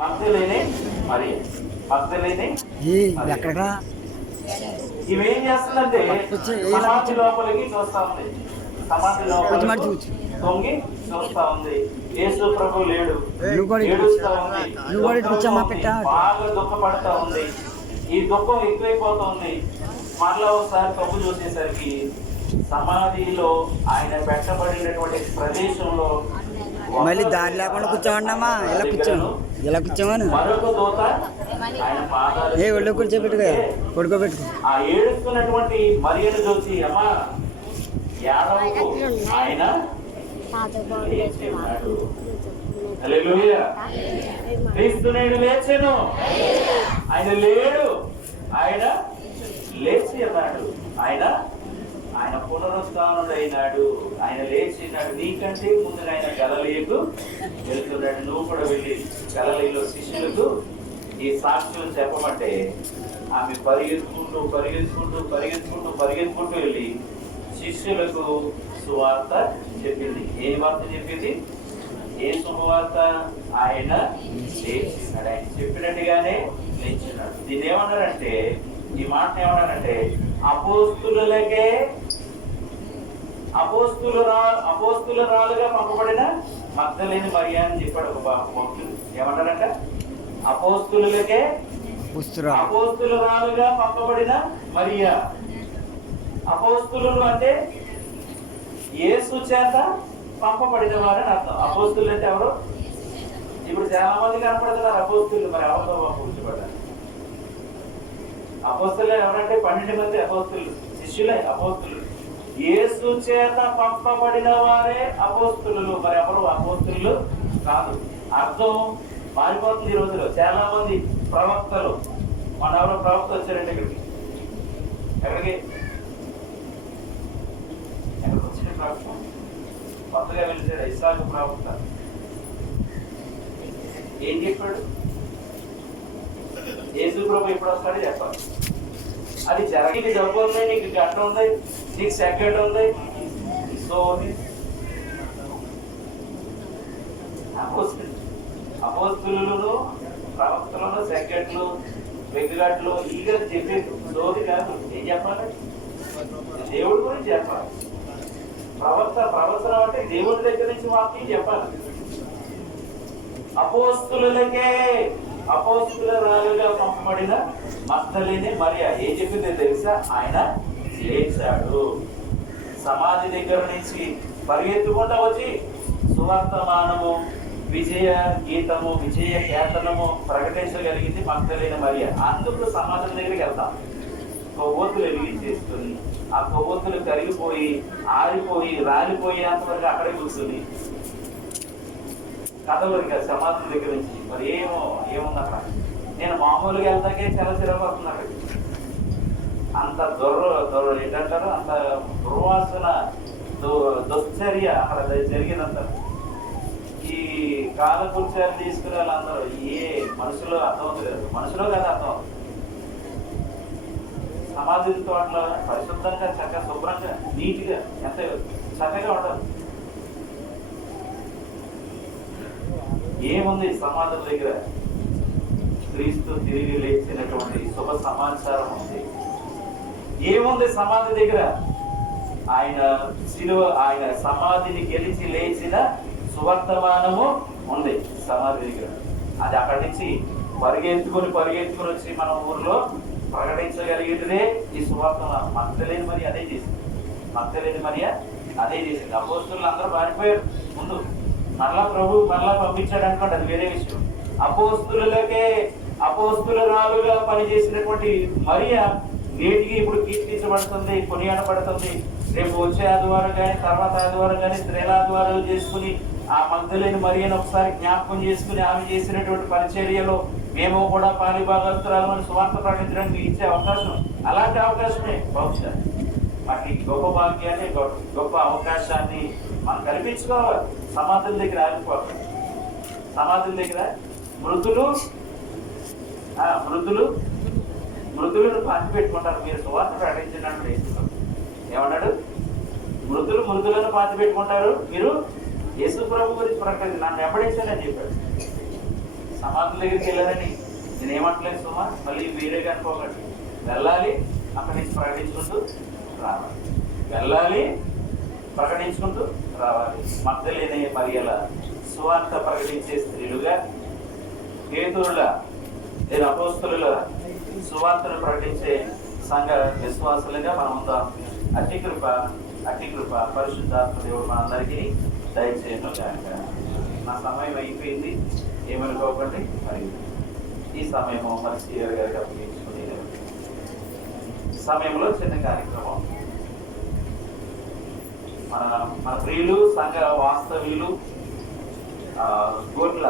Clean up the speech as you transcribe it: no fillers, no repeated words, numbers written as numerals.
మగ్దలేనే మరి మగ్దలేనే ఎక్కడగా ఇవేం చేస్తుందంటే సమాధి లోపలికి చూస్తా ఉంది. సమాధి లోపలికి తొంగి చూస్తా ఉంది. యేసు ప్రభు లేడు, ఏడుస్తా ఉంది, బాగా దుఃఖపడతా ఉంది. ఈ దుఃఖం ఎక్కువైపోతుంది. మరలా ఒకసారి తప్పు చూసేసరికి సమాధిలో ఆయన పెట్టబడినటువంటి ప్రదేశంలో మళ్ళీ దారి లేకుండా కూర్చోమన్నామా, ఇలా కూర్చోను, ఇలా కూర్చోమను, మరొక దూత ఆయన పాదాలు ఒళ్ళు కూర్చోబెట్టుగా పడుకోబెట్టుకో. ఆ ఏడుస్తున్నటువంటి మరియను చూసి అమ్మా యాదవకు ఆయన లేచినాడు. హల్లెలూయా. క్రీస్తు నేడు లేచెను, ఆయన లేడు, ఆయన లేచి అన్నాడు. ఆయన ఆయన పునరుత్థానుడు అయినాడు, ఆయన లేచినాడు. నీకంటే ముందు ఆయన గలిలయకు వెళ్తున్నాడు. నువ్వు కూడా వెళ్ళి గలిలయలో శిష్యులకు ఈ సాక్ష్యం చెప్పమంటే ఆమె పరిగెత్తుకుంటూ పరిగెత్తుకుంటూ పరిగెత్తుకుంటూ పరిగెత్తుకుంటూ వెళ్ళి శిష్యులకు సువార్త చెప్పింది. ఏ వార్త చెప్పింది? ఏ శుభవార్త? ఆయన లేచినాడు. ఆయన చెప్పినట్టుగానే లేచినాడు. దీన్ని ఏమన్నారంటే, ఈ మాట ఏమన్నారంటే అపోస్తులకే అపోస్తులరాలుగా పంపబడిన మగ్దలేని మరియా అని చెప్పాడు ఒక భక్తుడు. ఏమన్నారంట? అపోస్తులకే అపోస్తులరాలుగా పంపబడిన మరియా. అపోస్తులు అంటే యేసు చేత పంపబడిన వారని అర్థం. అపోస్తులు అంటే ఎవరు? ఇప్పుడు చాలా మంది కనపడుతున్నారు అపోస్తులు. మరి ఎవరితో పంపించబడ్డారు? అపోస్తులు ఎవరంటే 12 మంది అపోస్తులు, శిష్యులే అపోస్తులు. యేసు చేత పంపబడిన వారే అపోస్తులు. మరి ఎవరు అపోస్తులు కాదు. అర్థం మారిపోతుంది. ఈ రోజులో చాలా మంది ప్రవక్తలు. మన ఎవరో ప్రవక్త వచ్చారంటే ఎక్కడికి వచ్చిన ప్రవక్త కొత్తగా వెళ్తాడు ఇస్సాకు ప్రవక్త. ఏం చెప్పాడు? యేసు ప్రభు ఎప్పుడు వస్తాడో చెప్పాలి. అది జరిగి జబ్బు ఉంది, నీకు గడ్డ ఉంది, నీకు సెక్రెట్ ఉంది. సో అపోస్తులు ప్రవక్తలను సెక్రెట్లు వెగ్గుగట్లు ఈగ చెప్పేది సోది కాదు. ఏం చెప్పాలి? దేవుడి గురించి చెప్పాలి. ప్రవచనం అంటే దేవుడి దగ్గర నుంచి వాక్యం చెప్పాలి. అపోస్తులకే అపోస్తులరాలుగా పంపబడిన మగ్దలేనే మరియా ఏం చెప్పిందో తెలుసా? ఆయన లేచాడు. సమాధి దగ్గర నుంచి పరిగెత్తుకుంటా వచ్చి సువర్తమానము, విజయ గీతము, విజయ కేతనము ప్రకటించగలిగింది మగ్దలేని మరియా. అందుకు సమాధి దగ్గరికి వెళ్తాం. కొవ్వొత్తులు వెలిగించేసుకుని ఆ కొవ్వొత్తులు కరిగిపోయి ఆరిపోయి రాలిపోయేంతవరకు అక్కడే కూర్చుని కథవరికి సమాధుల దగ్గర నుంచి మరి ఏముంది అక్కడ. నేను మామూలుగా వెళ్తాకే చాలా చిరపడుతున్నాడు. అంత ఏంటంటారు, అంత దుర్వాసన దుశ్చర్య అక్కడ జరిగినంత. ఈ కాలకృత్యాలు తీసుకునే వాళ్ళందరూ ఏ మనుషులో అర్థమవుతుంది కదా, మనుషులో కదా అర్థం. సమాధితో అట్లా పరిశుద్ధంగా చక్కగా శుభ్రంగా నీట్గా ఎంత చక్కగా ఉండదు. ఏముంది సమాధుల దగ్గర? క్రీస్తు తిరిగి లేచినటువంటి శుభ సమాచారం ఉంది. ఏముంది సమాధి దగ్గర? ఆయన సమాధిని గెలిచి లేచిన సువర్తమానము ఉంది సమాధి దగ్గర. అది అక్కడి నుంచి పరిగెత్తుకుని వచ్చి మన ఊర్లో ప్రకటించగలిగేదే ఈ సువర్తమానం. మగ్దలేని మరి అదే చేసింది. అపోస్తులు అందరూ పారిపోయారు ముందు. మరలా ప్రభు పంపించాడు అనుకోండి, అది వేరే విషయం. అపోస్తులరాలుగా పనిచేసినటువంటి మరియా నేటికి ఇప్పుడు కీర్తించబడుతుంది, కొనియాడబడుతుంది. రేపు వచ్చే ఆదివారం కానీ తర్వాత ఆదివారం కానీ స్త్రీల ఆదివారాలు చేసుకుని ఆ మగ్దలేని మరియను ఒకసారి జ్ఞాపకం చేసుకుని ఆమె చేసినటువంటి పరిచర్యలో మేము కూడా పాలిభాగస్తురాలని సువార్త ప్రకటించడానికి ఇచ్చే అవకాశం, అలాంటి అవకాశమే బహుశా. మాకు గొప్ప భాగ్యాన్ని, గొప్ప అవకాశాన్ని మనం కల్పించుకోవాలి. సమాధుల దగ్గర ఆగిపోవాలి. సమాధుల దగ్గర మృతులను పాతి పెట్టుకుంటారు. మీరు సువార్త ప్రకటించినప్పుడు ఏమన్నాడు? మృతులను పాతి పెట్టుకుంటారు, మీరు యేసు ప్రభు గురించి ప్రకటించి నన్ను వెంబడించాలని చెప్పాడు. సమాధుల దగ్గరికి వెళ్ళారని నేను ఏమంటలేదు సుమా, మళ్ళీ వేరేగా అనుకోకండి. వెళ్ళాలి, అక్కడి నుంచి ప్రకటించుకుంటూ రావాలి. వెళ్ళాలి, ప్రకటించుకుంటూ రావాలి. మగ్దలేనే మరియల సువార్త ప్రకటించే స్త్రీలుగా, పేతురుల లేదా అపోస్తలుల సువార్తను ప్రకటించే సంఘ విశ్వాసులుగా మనం ఉందాం. అట్టి కృప పరిశుద్ధాత్మ దేవుడు మనందరికీ దయచేయను గాక. నా సమయం అయిపోయింది, ఏమనుకోకండి. మరి ఈ సమయము మత్స్యర్ గారికి అప్పగించుకునే సమయంలో చిన్న కార్యక్రమం. మన ప్రియులు సంఘ వాస్తవ్యులు గోట్ల